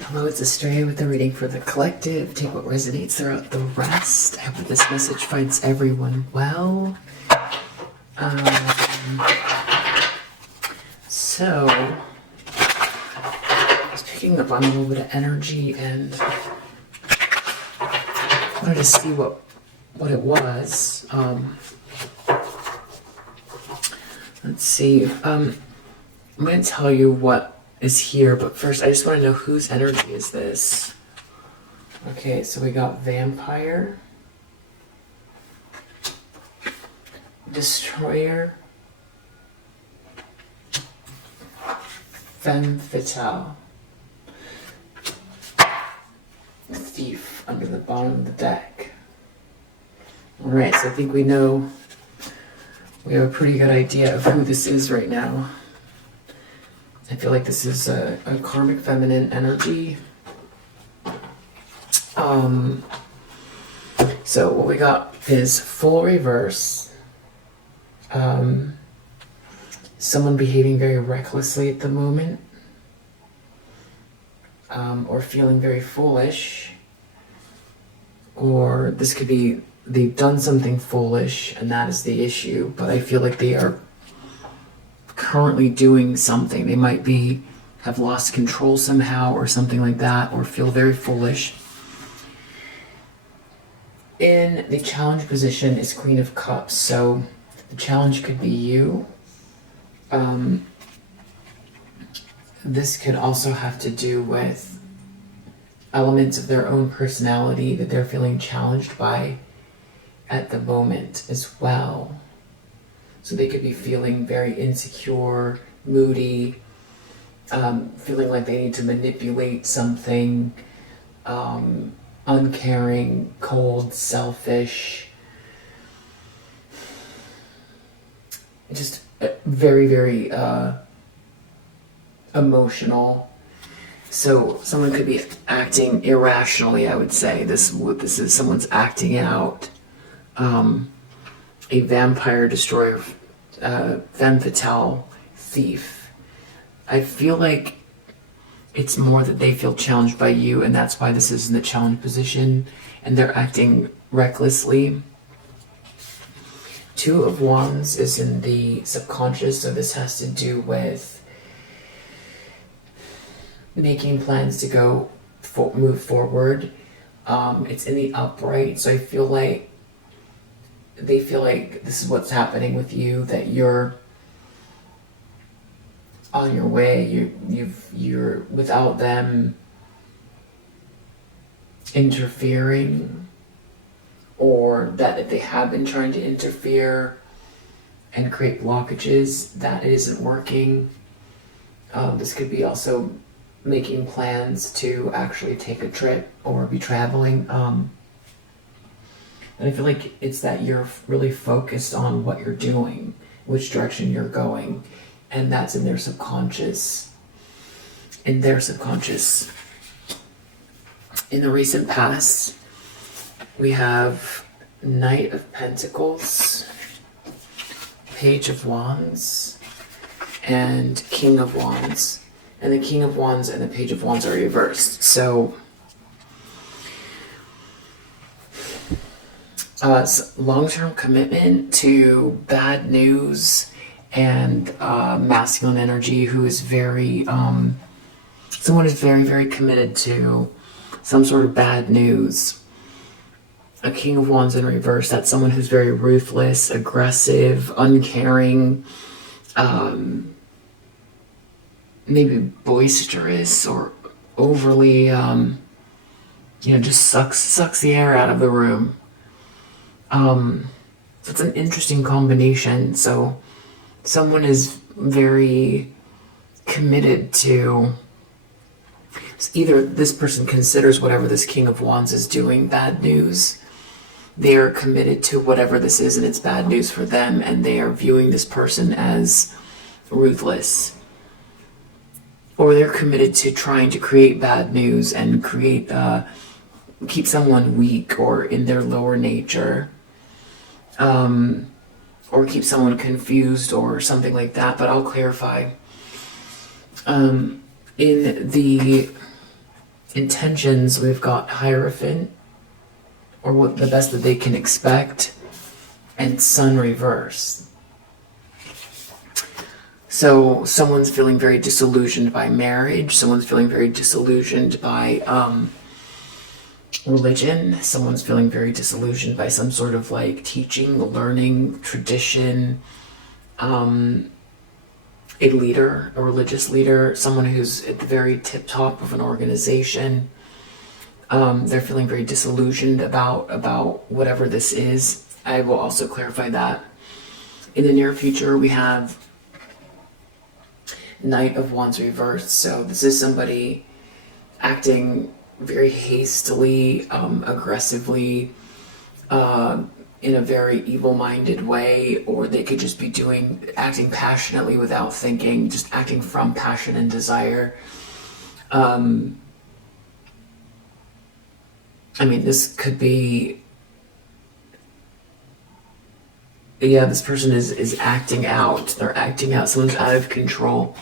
Hello, it's Estrella with the reading for the collective. Take what resonates, throw out the rest. I hope that this message finds everyone well. So, I was picking up on a little bit of energy and wanted to see what it was. Let's see. I'm going to tell you what is here, but first I just want to know whose energy is this. Okay, so we got Vampire, Destroyer, Femme Fatale, Thief under the bottom of the deck. Alright, so I think we have a pretty good idea of who this is right now. I feel like this is a karmic feminine energy. So what we got is full reverse. Someone behaving very recklessly at the moment. Or feeling very foolish. Or this could be they've done something foolish and that is the issue, but I feel like they are currently doing something. They might have lost control somehow or something like that, or feel very foolish. In the challenge position is Queen of Cups, so the challenge could be you. This could also have to do with elements of their own personality that they're feeling challenged by at the moment as well. So they could be feeling very insecure, moody, feeling like they need to manipulate something, uncaring, cold, selfish. Just very, very emotional. So someone could be acting irrationally, I would say. This is someone's acting out. A vampire, destroyer, femme fatale, thief. I feel like it's more that they feel challenged by you, and that's why this is in the challenge position, and they're acting recklessly. Two of Wands is in the subconscious, so this has to do with making plans to move forward. It's in the upright, so I feel like they feel like this is what's happening with you, that you're on your way, you're without them interfering, or that if they have been trying to interfere and create blockages, that it isn't working. This could be also making plans to actually take a trip or be traveling. And I feel like it's that you're really focused on what you're doing, which direction you're going, and that's in their subconscious. In the recent past, we have Knight of Pentacles, Page of Wands, and King of Wands. And the King of Wands and the Page of Wands are reversed. So long-term commitment to bad news and masculine energy who is very, someone is very, very committed to some sort of bad news. A King of Wands in reverse, that's someone who's very ruthless, aggressive, uncaring, maybe boisterous or overly, just sucks the air out of the room. It's an interesting combination. So someone is very committed to, either this person considers whatever this King of Wands is doing bad news. They are committed to whatever this is and it's bad news for them, and they are viewing this person as ruthless. Or they're committed to trying to create bad news and keep someone weak or in their lower nature. Or keep someone confused or something like that, but I'll clarify. In the intentions, we've got Hierophant, or what the best that they can expect, and Sun reverse. So someone's feeling very disillusioned by marriage, someone's feeling very disillusioned by religion, someone's feeling very disillusioned by some sort of like teaching, learning, tradition, a leader, a religious leader, someone who's at the very tip top of an organization. They're feeling very disillusioned about whatever this is. I will also clarify that. In the near future, we have Knight of Wands reversed. So this is somebody acting very hastily, aggressively, in a very evil-minded way, or they could just be acting passionately without thinking, just acting from passion and desire. I mean, this could be, yeah, this person is acting out. They're acting out. Someone's out of control.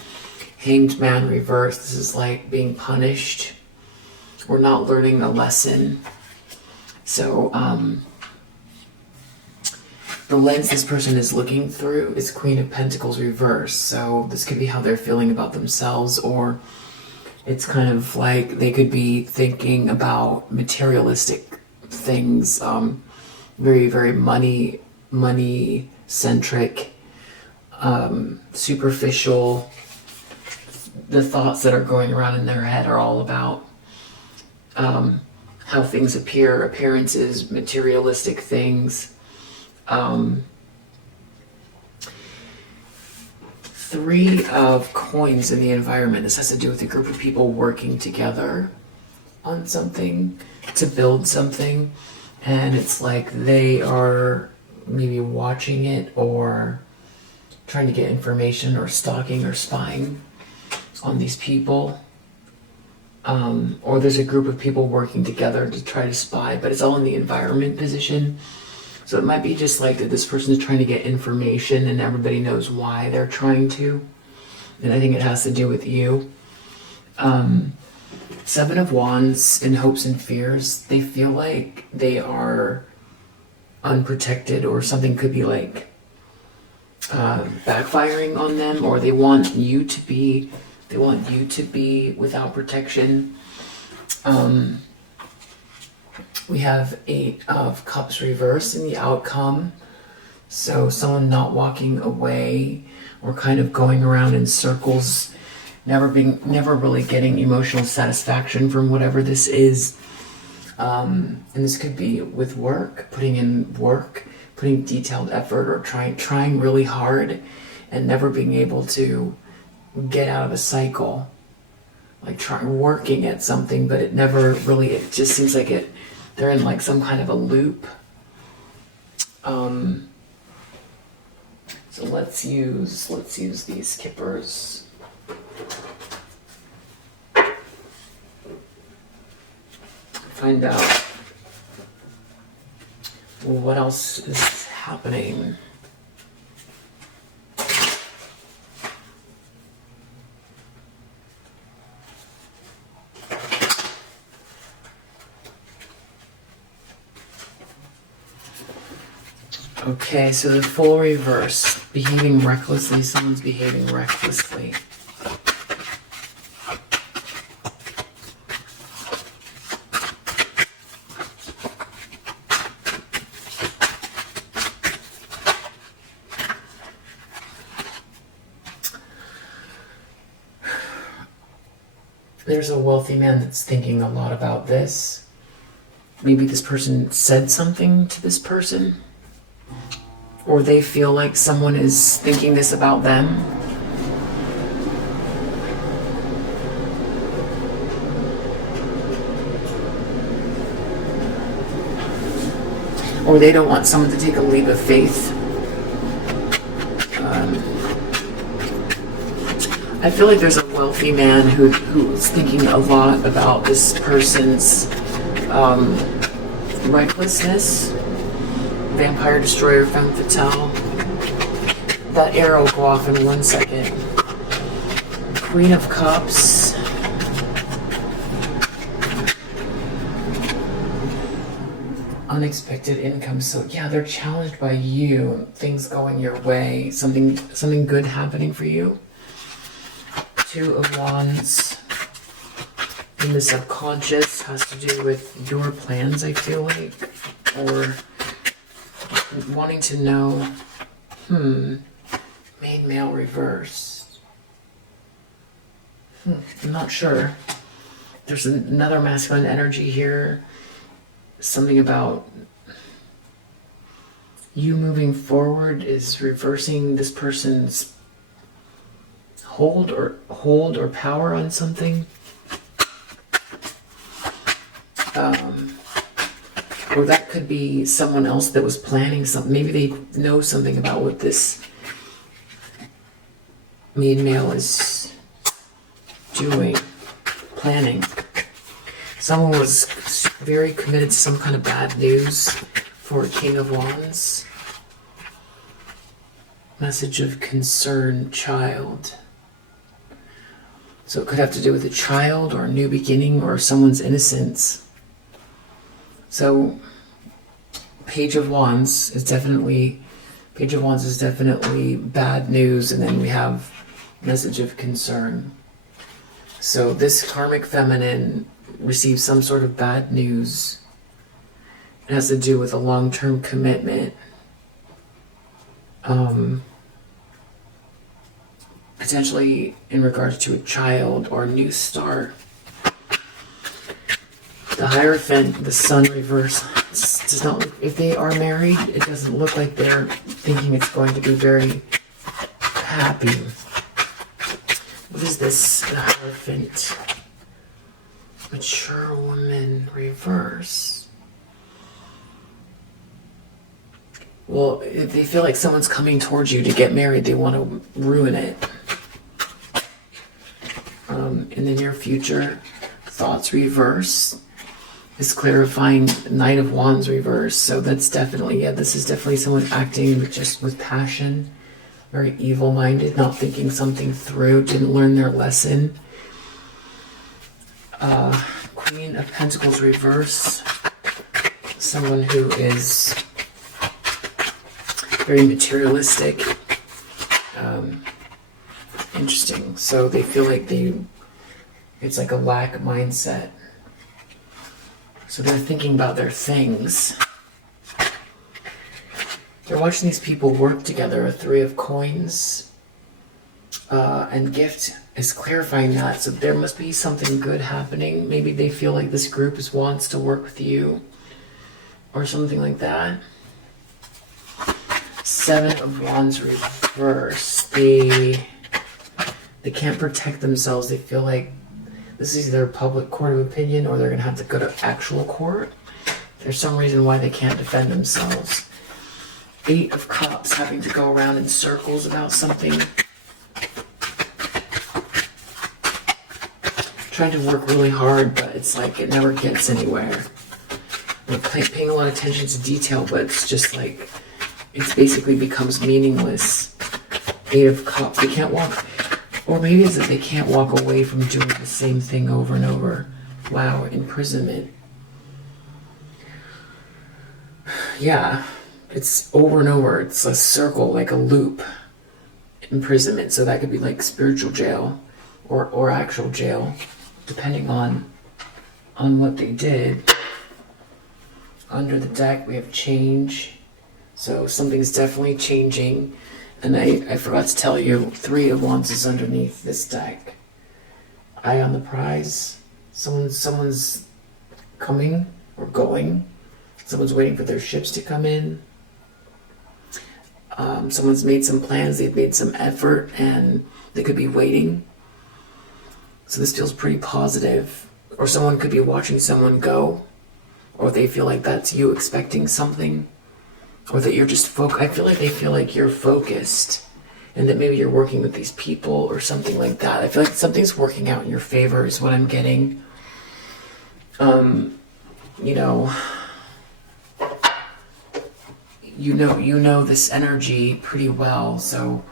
Hanged Man reversed. This is like being punished. We're not learning a lesson. So, the lens this person is looking through is Queen of Pentacles reversed. So this could be how they're feeling about themselves, or it's kind of like they could be thinking about materialistic things, very, very money-centric, superficial. The thoughts that are going around in their head are all about how things appear, appearances, materialistic things. 3 of coins in the environment. This has to do with a group of people working together on something to build something, and it's like they are maybe watching it or trying to get information or stalking or spying on these people. Or there's a group of people working together to try to spy, but it's all in the environment position. So it might be just like that this person is trying to get information and everybody knows why they're trying to. And I think it has to do with you. 7 of Wands in hopes and fears. They feel like they are unprotected, or something could be like backfiring on them, or they want you to be without protection. We have 8 of Cups reversed in the outcome. So someone not walking away, or kind of going around in circles, never really getting emotional satisfaction from whatever this is. And this could be with work, putting in work, putting detailed effort, or trying really hard and never being able to get out of a cycle. Like working at something, but it never really, it just seems like they're in like some kind of a loop. So let's use these skippers. Find out what else is happening. Okay, so the Fool reverse, behaving recklessly. Someone's behaving recklessly. There's a wealthy man that's thinking a lot about this. Maybe this person said something to this person, or they feel like someone is thinking this about them. Or they don't want someone to take a leap of faith. I feel like there's a wealthy man who's thinking a lot about this person's recklessness. Vampire Destroyer, Femme Fatale. That arrow will go off in 1 second. Queen of Cups. unexpected income. So yeah, they're challenged by you, things going your way, something good happening for you. Two of Wands in the subconscious has to do with your plans, I feel like, or wanting to know, main male reverse. I'm not sure. There's another masculine energy here. Something about you moving forward is reversing this person's hold or power on something. Or that could be someone else that was planning something. Maybe they know something about what this main male is doing, planning. Someone was very committed to some kind of bad news for King of Wands. Message of concern, child. So it could have to do with a child or a new beginning or someone's innocence. So Page of Wands is definitely bad news, and then we have message of concern. So this karmic feminine receives some sort of bad news. It has to do with a long-term commitment. Potentially in regards to a child or a new start. The Hierophant, the Sun reverse, does not, if they are married, it doesn't look like they're thinking it's going to be very happy. What is this? The Hierophant. Mature woman reverse. Well, if they feel like someone's coming towards you to get married, they want to ruin it. In the near future, thoughts reverse is clarifying. Knight of Wands reverse. So that's definitely, this is definitely someone acting with passion, very evil-minded, not thinking something through, didn't learn their lesson. Queen of Pentacles reverse. Someone who is very materialistic. Interesting. So they feel like it's like a lack mindset. So they're thinking about their things. They're watching these people work together. A Three of Coins. And Gift is clarifying that. So there must be something good happening. Maybe they feel like this group wants to work with you. Or something like that. Seven of Wands reverse. They can't protect themselves. They feel like this is either a public court of opinion or they're going to have to go to actual court. There's some reason why they can't defend themselves. Eight of Cups, having to go around in circles about something. Trying to work really hard, but it's like it never gets anywhere. They're paying a lot of attention to detail, but it's just like, it basically becomes meaningless. Eight of Cups, they can't walk. Or maybe it's that they can't walk away from doing the same thing over and over. Wow, imprisonment. Yeah, it's over and over. It's a circle, like a loop. Imprisonment. So that could be like spiritual jail or actual jail, depending on what they did. Under the deck, we have change. So something's definitely changing. And I forgot to tell you, Three of Wands is underneath this deck. Eye on the prize. Someone's coming or going. Someone's waiting for their ships to come in. Someone's made some plans, they've made some effort, and they could be waiting. So this feels pretty positive. Or someone could be watching someone go. Or they feel like that's you expecting something. Or that you're just I feel like they feel like you're focused and that maybe you're working with these people or something like that. I feel like something's working out in your favor is what I'm getting. You know this energy pretty well. So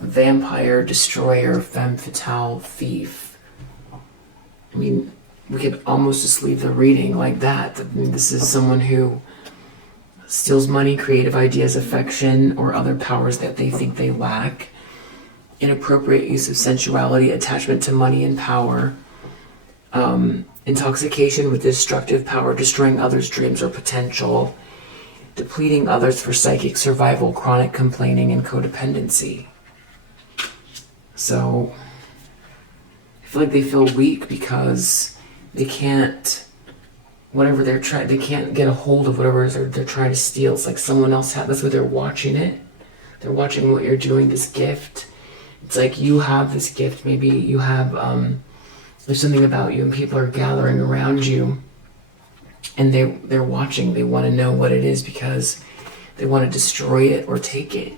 vampire, destroyer, femme fatale, thief. I mean, we could almost just leave the reading like that. I mean, this is someone who steals money, creative ideas, affection, or other powers that they think they lack. Inappropriate use of sensuality, attachment to money and power. Intoxication with destructive power, destroying others' dreams or potential. Depleting others for psychic survival, chronic complaining, and codependency. So, I feel like they feel weak because they can't, whatever they're trying, they can't get a hold of whatever they're trying to steal. It's like someone else has, that's why they're watching it. They're watching what you're doing, this gift. It's like you have this gift, maybe you have, there's something about you and people are gathering around you. And they're watching, they want to know what it is because they want to destroy it or take it.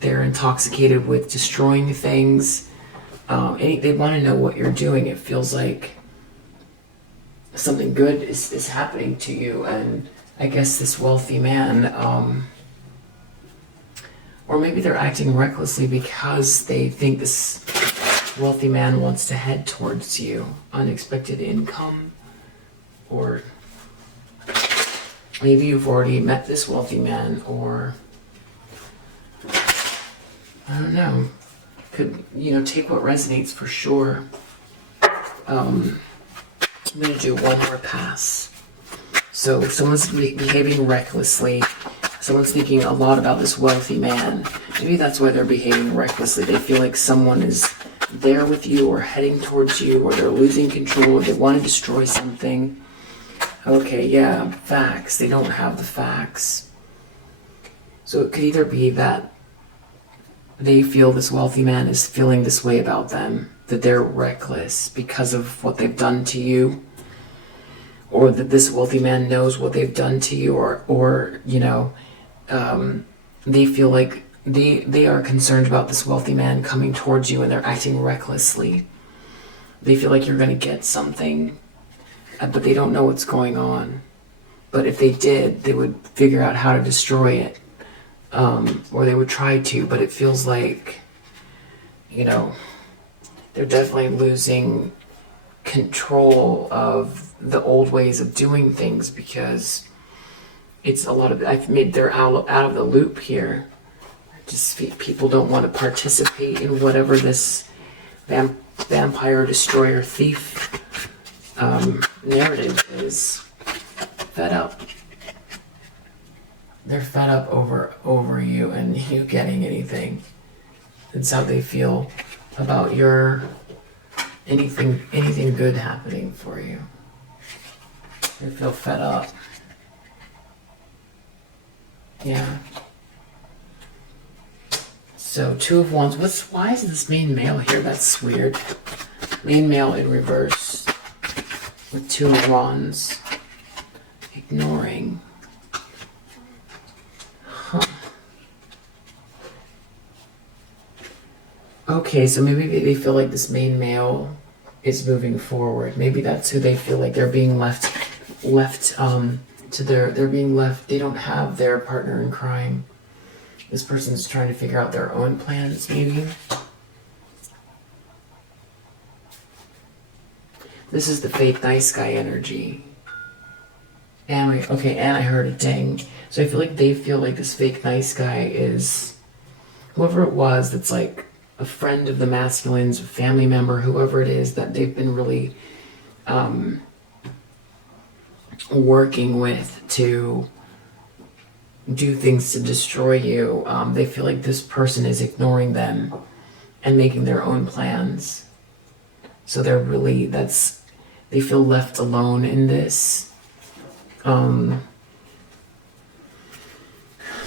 They're intoxicated with destroying things. They want to know what you're doing. It feels like something good is happening to you. And I guess this wealthy man, or maybe they're acting recklessly because they think this wealthy man wants to head towards you. Unexpected income, or maybe you've already met this wealthy man, or I don't know. Could, take what resonates for sure. I'm going to do one more pass. So if someone's behaving recklessly, someone's thinking a lot about this wealthy man. Maybe that's why they're behaving recklessly. They feel like someone is there with you or heading towards you, or they're losing control, or they want to destroy something. Okay, yeah, facts. They don't have the facts. So it could either be that they feel this wealthy man is feeling this way about them, that they're reckless because of what they've done to you, or that this wealthy man knows what they've done to you, or they feel like they are concerned about this wealthy man coming towards you and they're acting recklessly. They feel like you're going to get something, but they don't know what's going on. But if they did, they would figure out how to destroy it, or they would try to, but it feels like, they're definitely losing control of the old ways of doing things, because it's a lot of, they're out of the loop here. Just people don't want to participate in whatever this vampire, destroyer, thief narrative is. Fed up. They're fed up over you and you getting anything. That's how they feel about your anything good happening for you. They feel fed up. Yeah. So, Two of Wands. Why is this main male here? That's weird. Main male in reverse. With Two of Wands. Ignoring. Huh. Okay, so maybe they feel like this main male is moving forward. Maybe that's who they feel like they're being left they're being left. They don't have their partner in crime. This person's trying to figure out their own plans, maybe. This is the fake nice guy energy. And I heard a ding. So I feel like they feel like this fake nice guy is whoever it was that's like a friend of the masculines, a family member, whoever it is that they've been really working with to do things to destroy you. They feel like this person is ignoring them and making their own plans. So they're really, they feel left alone in this.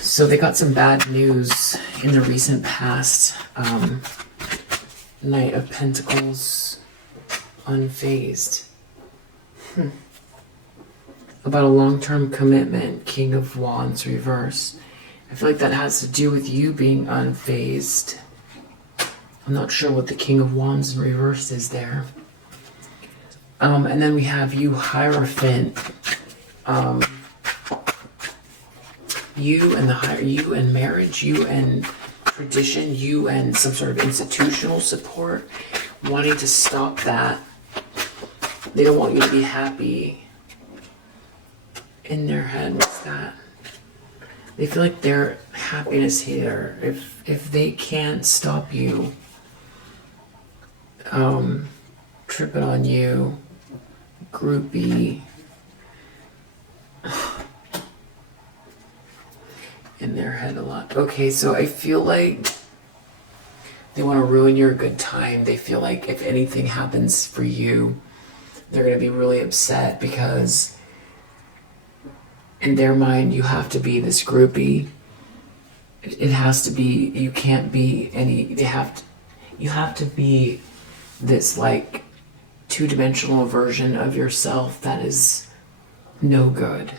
So they got some bad news in the recent past. Knight of Pentacles, unfazed. About a long-term commitment, King of Wands, reverse. I feel like that has to do with you being unfazed. I'm not sure what the King of Wands in reverse is there. And then we have you, Hierophant. You and marriage, you and tradition, you and some sort of institutional support, wanting to stop that. They don't want you to be happy. in their head. What's that? They feel like they're happiness hater. If they can't stop you tripping on you, groupie, in their head a lot. Okay, so I feel like they want to ruin your good time. They feel like if anything happens for you, they're going to be really upset because in their mind you have to be this groupie. It has to be, you can't be any, you have to be this like two-dimensional version of yourself that is no good.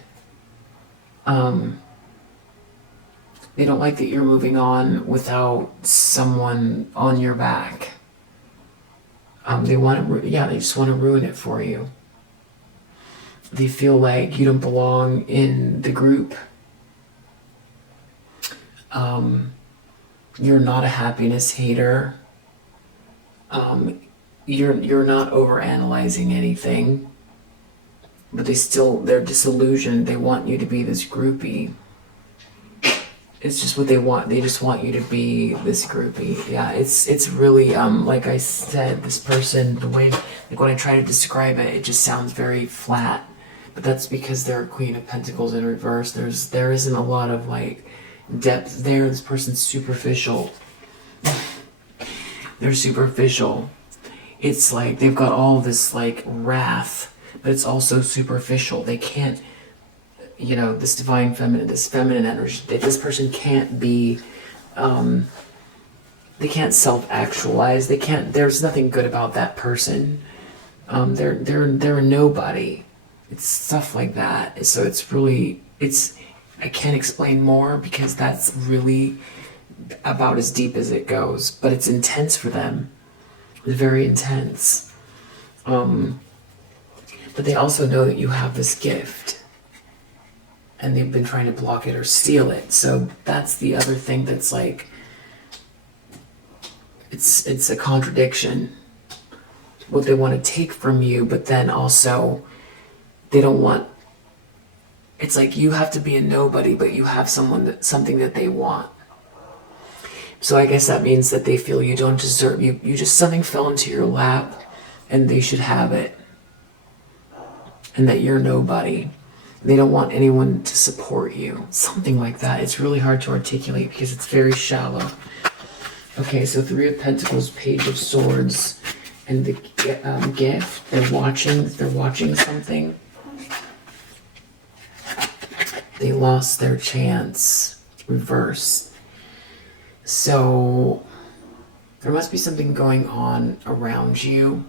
They don't like that you're moving on without someone on your back. They just want to ruin it for you. They feel like you don't belong in the group. You're not a happiness hater. You're not overanalyzing anything. But they're disillusioned. They want you to be this groupie. It's just what they want. They just want you to be this groupie. Yeah, it's really, like I said, this person, the way, like when I try to describe it, it just sounds very flat. But that's because they're a Queen of Pentacles in reverse. There isn't a lot of like depth there. This person's superficial. They're superficial. It's like they've got all this like wrath, but it's also superficial. They can't, this divine feminine, this feminine energy, this person can't be, they can't self-actualize. There's nothing good about that person. They're a nobody. It's stuff like that. So I can't explain more because that's really about as deep as it goes, but it's intense for them. It's very intense. But they also know that you have this gift and they've been trying to block it or steal it. So that's the other thing that's like, it's a contradiction. What they want to take from you, but then also they don't want, it's like you have to be a nobody, but you have something that they want. So I guess that means that they feel you don't deserve, you just, something fell into your lap and they should have it. And that you're nobody. They don't want anyone to support you. Something like that. It's really hard to articulate because it's very shallow. Okay, so Three of Pentacles, Page of Swords, and the gift. They're watching something. They lost their chance. Reverse. So there must be something going on around you.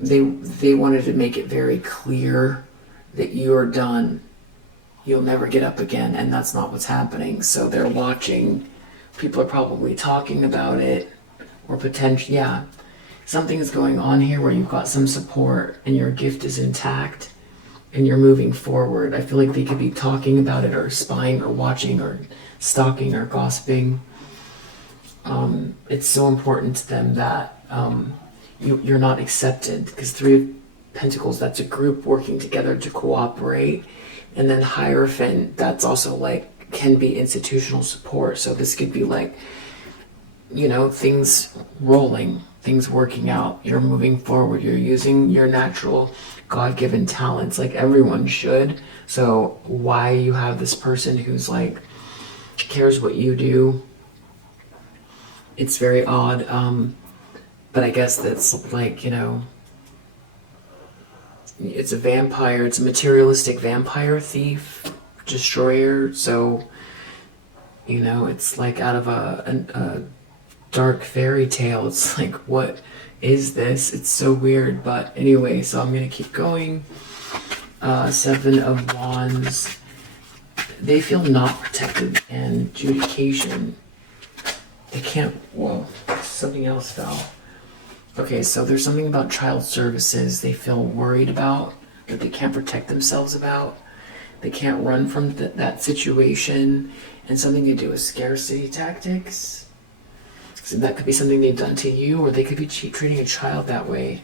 They wanted to make it very clear that you're done. You'll never get up again, and that's not what's happening. So they're watching. People are probably talking about it, or potentially, something is going on here where you've got some support and your gift is intact and you're moving forward. I feel like they could be talking about it or spying or watching or stalking or gossiping. It's so important to them that you're not accepted, because Three of Pentacles, that's a group working together to cooperate. And then Hierophant, that's also like, can be institutional support. So this could be like, things rolling, things working out. You're moving forward. You're using your natural God-given talents like everyone should. So why you have this person who's like, cares what you do, it's very odd. But I guess that's like, it's a vampire. It's a materialistic vampire thief, destroyer. So, it's like out of a dark fairy tale. It's like, what is this? It's so weird. But anyway, so I'm going to keep going. Seven of Wands. They feel not protected, and adjudication. They can't, whoa, something else fell. Okay, so there's something about child services they feel worried about, that they can't protect themselves about. They can't run from that situation, and something to do with scarcity tactics. So that could be something they've done to you, or they could be treating a child that way.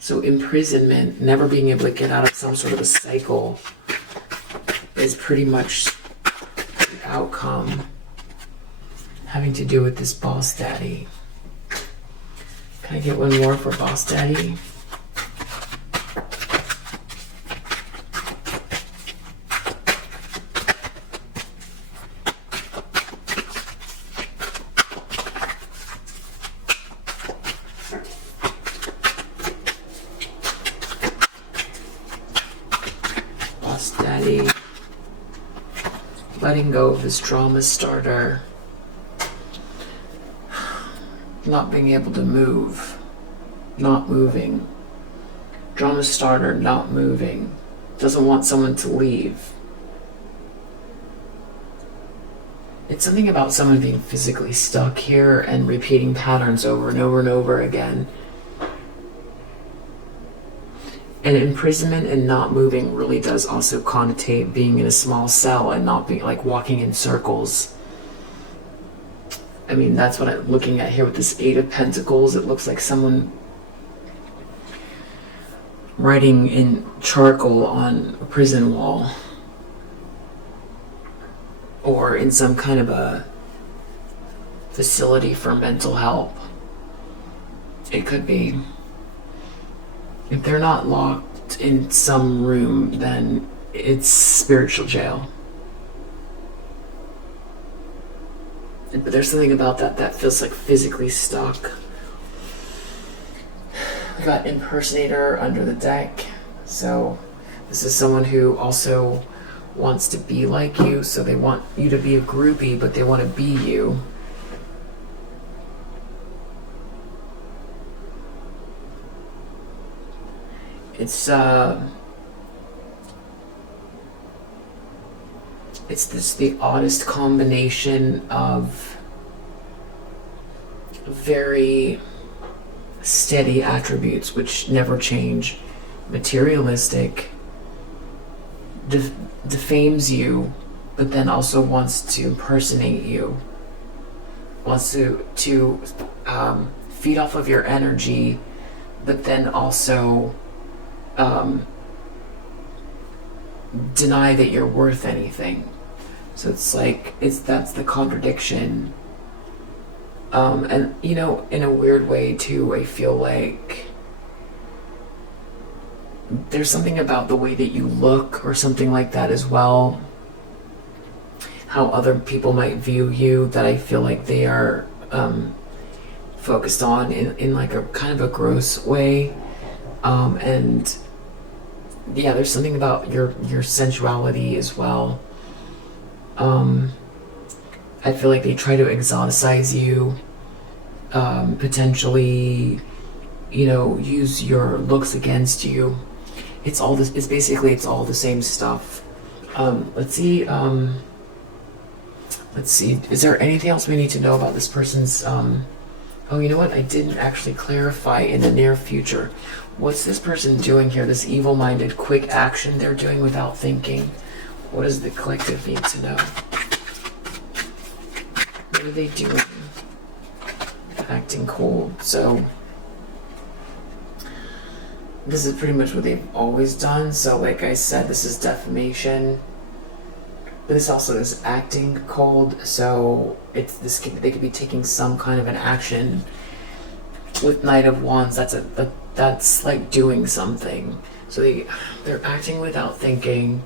So So imprisonment, never being able to get out of some sort of a cycle, is pretty much the outcome, having to do with this boss daddy. Can I get one more for boss daddy? Boss daddy, letting go of this drama starter, not being able to move, not moving. Drama starter, not moving, doesn't want someone to leave. It's something about someone being physically stuck here and repeating patterns over and over and over again. And imprisonment and not moving really does also connotate being in a small cell and not being like walking in circles. I mean, that's what I'm looking at here with this Eight of Pentacles. It looks like someone writing in charcoal on a prison wall, or in some kind of a facility for mental help. It could be. If they're not locked in some room, then it's spiritual jail. But there's something about that feels like physically stuck. We got impersonator under the deck. So this is someone who also wants to be like you. So they want you to be a groupie, but they want to be you. It's the oddest combination of very steady attributes which never change. Materialistic, defames you, but then also wants to impersonate you, wants to feed off of your energy, but then also deny that you're worth anything. So it's like that's the contradiction. And you know, in a weird way too, I feel like there's something about the way that you look or something like that as well, how other people might view you, that I feel like they are focused on in like a kind of a gross way. And yeah, there's something about your sensuality as well. I feel like they try to exoticize you, potentially, you know, use your looks against you. It's all this. It's basically all the same stuff. Let's see. Is there anything else we need to know about this person's? Oh, you know what? I didn't actually clarify in the near future. What's this person doing here? This evil-minded, quick action they're doing without thinking. What does the collective need to know? What are they doing? Acting cold. So this is pretty much what they've always done. So like I said, this is defamation. But this also is acting cold. So they could be taking some kind of an action. With Knight of Wands, that's like doing something. So they're acting without thinking.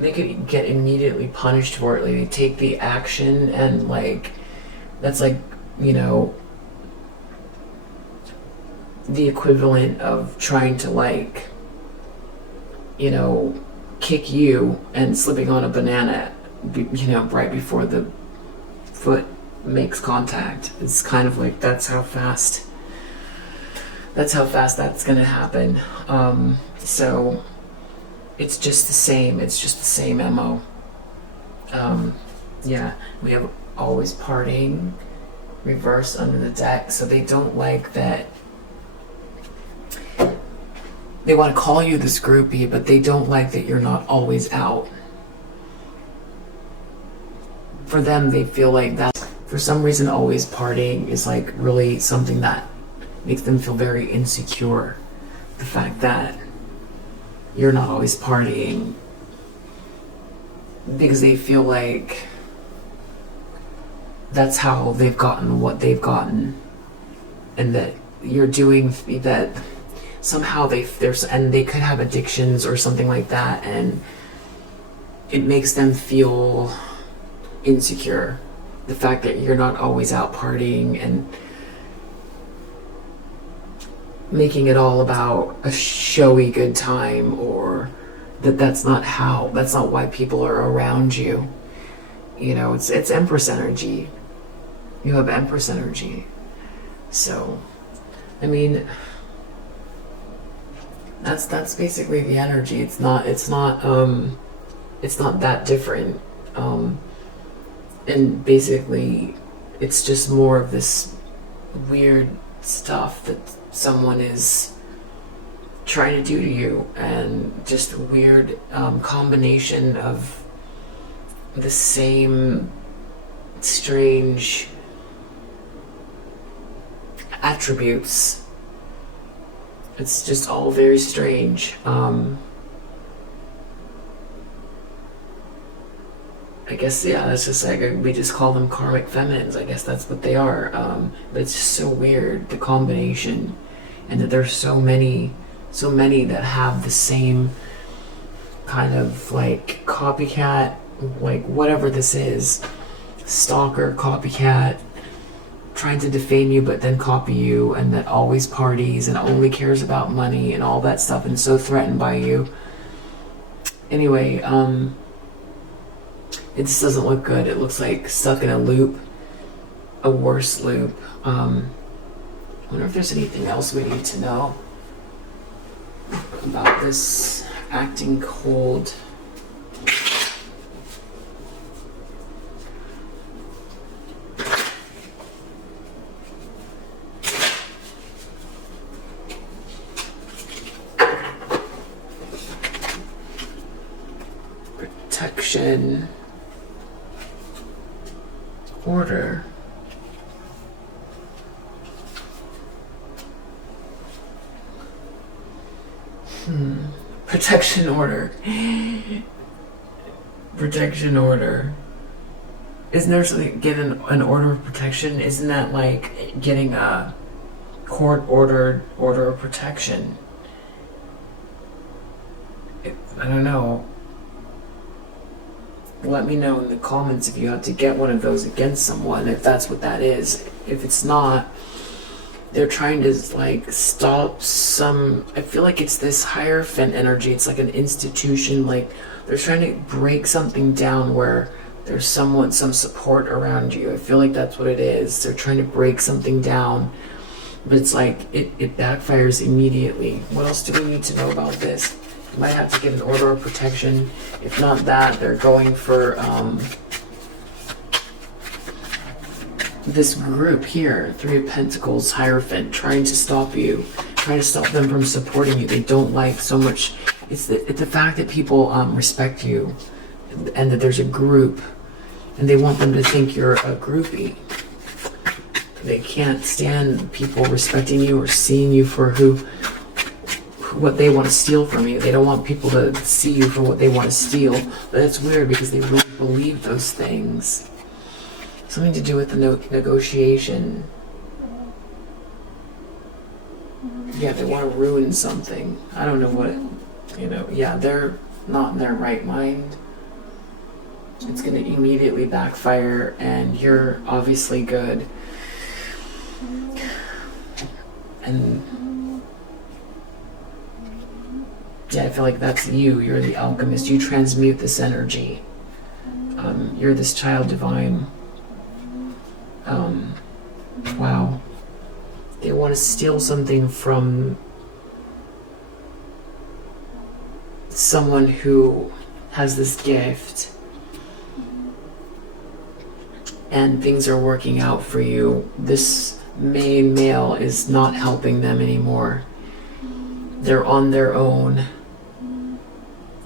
They could get immediately punished for it. Like they take the action and like that's like, you know, the equivalent of trying to like, you know, kick you and slipping on a banana, you know, right before the foot makes contact. It's kind of like that's how fast that's gonna happen. So it's just the same. It's just the same MO. Yeah, we have always partying reversed under the deck. So they don't like that. They want to call you this groupie, but they don't like that you're not always out. For them, they feel like that for some reason always partying is like really something that makes them feel very insecure. The fact that you're not always partying, because they feel like that's how they've gotten what they've gotten, and that you're doing that somehow and they could have addictions or something like that, and it makes them feel insecure. The fact that you're not always out partying and making it all about a showy good time, or that's not why people are around you. You know, it's Empress energy. You have Empress energy. So, I mean, that's basically the energy. It's not that different. And basically, it's just more of this weird stuff that someone is trying to do to you, and just a weird combination of the same strange attributes. It's just all very strange. I guess, yeah, that's just like, we just call them karmic feminines. I guess that's what they are. But it's just so weird, the combination, and that there's so many that have the same kind of like copycat, like whatever this is, stalker, copycat, trying to defame you but then copy you, and that always parties and only cares about money and all that stuff, and so threatened by you. Anyway, it just doesn't look good. It looks like stuck in a loop, a worse loop. I wonder if there's anything else we need to know about this acting cold. Protection. Order. Protection order. Protection order. Isn't there something, get an order of protection? Isn't that like getting a court-ordered order of protection? I don't know. Let me know in the comments if you have to get one of those against someone, if that's what that is. If it's not, they're trying to like stop some, I feel like it's this Hierophant energy. It's like an institution, like they're trying to break something down where there's some support around you. I feel like that's what it is. They're trying to break something down, but it's like it backfires immediately. What else do we need to know about this? You might have to get an order of protection. If not that, they're going for this group here, Three of Pentacles, Hierophant, trying to stop you, trying to stop them from supporting you. They don't like so much. It's the fact that people respect you, and that there's a group, and they want them to think you're a groupie. They can't stand people respecting you or seeing you for what they want to steal from you. They don't want people to see you for what they want to steal. But it's weird because they really believe those things. Something to do with the negotiation. Yeah, they want to ruin something. I don't know what, yeah, they're not in their right mind. It's going to immediately backfire, and you're obviously good. And yeah, I feel like that's you. You're the alchemist. You transmute this energy. You're this child divine. Wow. They want to steal something from someone who has this gift, and things are working out for you. This main male is not helping them anymore. They're on their own.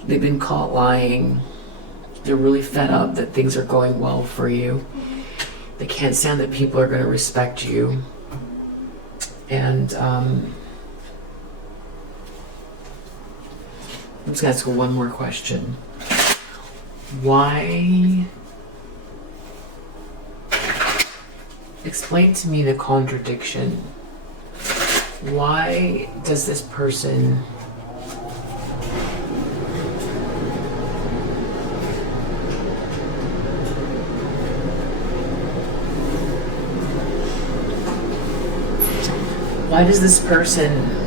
They've been caught lying. They're really fed up that things are going well for you. They can't stand that people are going to respect you. And I'm just gonna ask one more question. Why? Explain to me the contradiction. Why does this person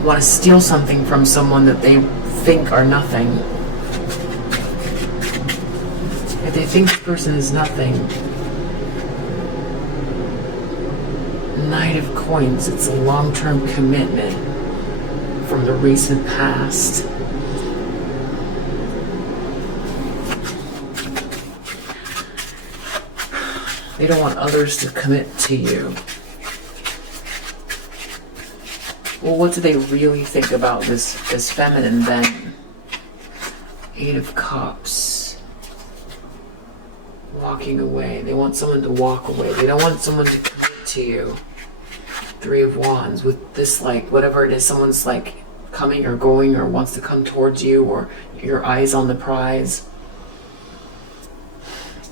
want to steal something from someone that they think are nothing? If they think this person is nothing. Knight of Coins, it's a long-term commitment from the recent past. They don't want others to commit to you. Well, what do they really think about this feminine then? Eight of Cups. Walking away. They want someone to walk away. They don't want someone to commit to you. Three of Wands. With this, like, whatever it is, someone's like coming or going or wants to come towards you, or your eyes on the prize.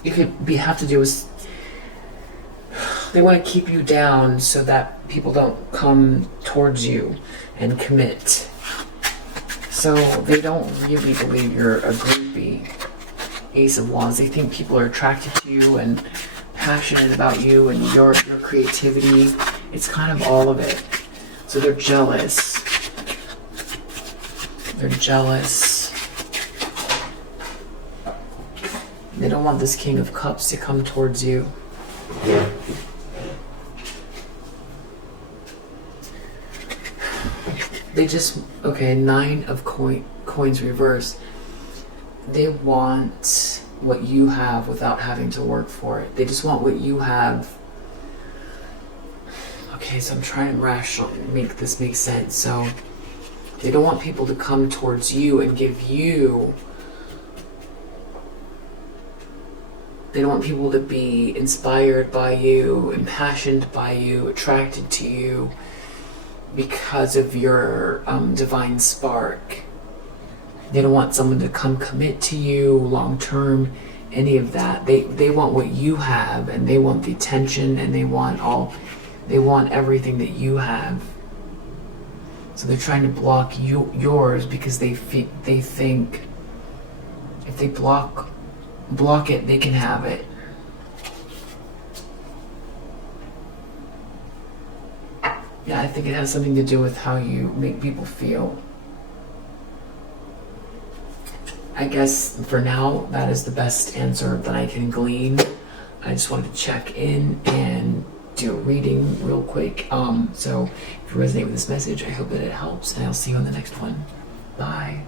It could have to do with, they want to keep you down so that people don't come towards you and commit. So they don't really believe you're a groupie. Ace of Wands. They think people are attracted to you and passionate about you and your creativity. It's kind of all of it. So they're jealous. They're jealous. They don't want this King of Cups to come towards you. They just, okay, Nine of Coins reverse. They want what you have without having to work for it. They just want what you have. Okay, so I'm trying to make this make sense. So they don't want people to come towards you and give you. They don't want people to be inspired by you, impassioned by you, attracted to you because of your divine spark. They don't want someone to come commit to you long term, any of that. They want what you have, and they want the attention, and they want everything that you have. So they're trying to block yours because they think if they block it, they can have it. Yeah, I think it has something to do with how you make people feel. I guess for now, that is the best answer that I can glean. I just wanted to check in and do a reading real quick. So if you resonate with this message, I hope that it helps, and I'll see you on the next one. Bye.